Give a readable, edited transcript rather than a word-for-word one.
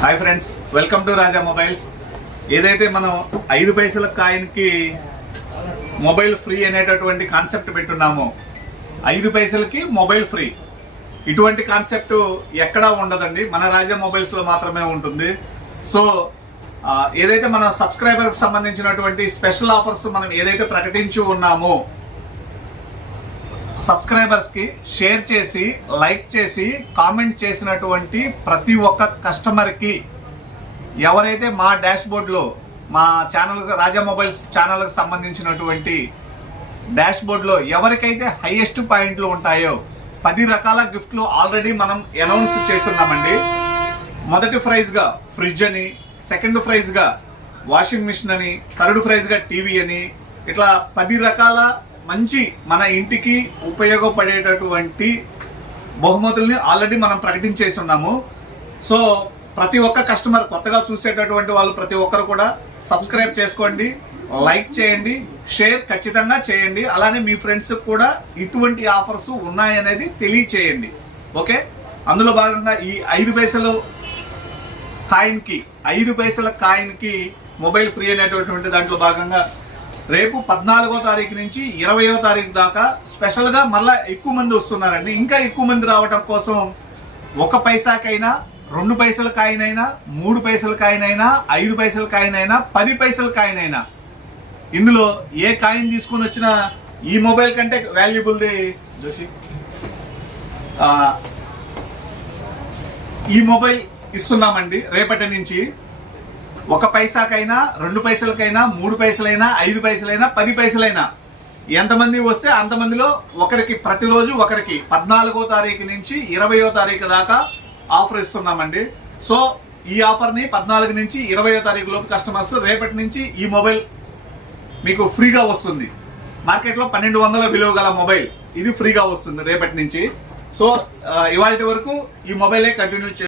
Hi friends, welcome to Raja mobiles. ఏదైతే మనం 5 పైసల కాయిన్కి మొబైల్ ఫ్రీ అనేటటువంటి కాన్సెప్ట్ పెట్టున్నామో, 5 పైసలకి మొబైల్ ఫ్రీ, ఇటువంటి కాన్సెప్ట్ ఎక్కడా ఉండదండి, మన రాజా మొబైల్స్లో మాత్రమే ఉంటుంది. సో ఏదైతే మన సబ్స్క్రైబర్కి సంబంధించినటువంటి స్పెషల్ ఆఫర్స్ మనం ఏదైతే ప్రకటించి ఉన్నామో, సబ్స్క్రైబర్స్కి షేర్ చేసి, లైక్ చేసి, కామెంట్ చేసినటువంటి ప్రతి ఒక్క కస్టమర్కి, ఎవరైతే మా డాష్ బోర్డ్లో మా ఛానల్ రాజా మొబైల్స్ ఛానల్కి సంబంధించినటువంటి డాష్ బోర్డ్లో ఎవరికైతే హైయెస్ట్ పాయింట్లు ఉంటాయో 10 రకాల గిఫ్ట్లు ఆల్రెడీ మనం అనౌన్స్ చేస్తున్నామండి. మొదటి ప్రైజ్గా ఫ్రిడ్జ్ అని, సెకండ్ ప్రైజ్గా వాషింగ్ మిషన్ అని, థర్డ్ ప్రైజ్గా టీవీ అని, ఇట్లా 10 రకాల మంచి మన ఇంటికి ఉపయోగపడేటటువంటి బహుమతుల్ని ఆల్రెడీ మనం ప్రకటించేసి ఉన్నాము. సో ప్రతి ఒక్క కస్టమర్, కొత్తగా చూసేటటువంటి వాళ్ళు ప్రతి ఒక్కరు కూడా సబ్స్క్రైబ్ చేసుకోండి, లైక్ చేయండి, షేర్ ఖచ్చితంగా చేయండి. అలానే మీ ఫ్రెండ్స్కి కూడా ఇటువంటి ఆఫర్స్ ఉన్నాయనేది తెలియచేయండి. ఓకే, అందులో భాగంగా ఈ 5 పైసలు కాయిన్కి, 5 పైసల కాయిన్కి మొబైల్ ఫ్రీ అనేటటువంటి దాంట్లో భాగంగా రేపు 14వ తారీఖు నుంచి 20వ తారీఖు దాకా స్పెషల్గా మళ్ళీ ఎక్కువ మంది వస్తున్నారండి. ఇంకా ఎక్కువ మంది రావడం కోసం 1 పైసాకైనా, 2 పైసల కాయిన్ అయినా, 3 పైసల కాయిన్ అయినా, 5 పైసల కాయిన్ అయినా, 10 పైసల కాయిన్ అయినా, ఇందులో ఏ కాయిన్ తీసుకుని వచ్చినా ఈ మొబైల్ కంటే వాల్యుబుల్ది జోషి ఈ మొబైల్ ఇస్తున్నామండి. రేపటి నుంచి 1 పైసాకైనా, 2 పైసలకైనా, 3 పైసలైనా, 5 పైసలైనా, 10 పైసలైనా, ఎంతమంది వస్తే అంతమందిలో ఒకరికి, ప్రతిరోజు ఒకరికి 14వ తారీఖు నుంచి 20వ తారీఖు దాకా ఆఫర్ ఇస్తున్నామండి. సో ఈ ఆఫర్ని 14 నుంచి 20వ తారీఖు లోపు కస్టమర్స్, రేపటి నుంచి ఈ మొబైల్ మీకు ఫ్రీగా వస్తుంది. మార్కెట్లో 1200 విలువ గల మొబైల్ ఇది ఫ్రీగా వస్తుంది రేపటి నుంచి. సో ఇవాళ వరకు ఈ మొబైలే కంటిన్యూ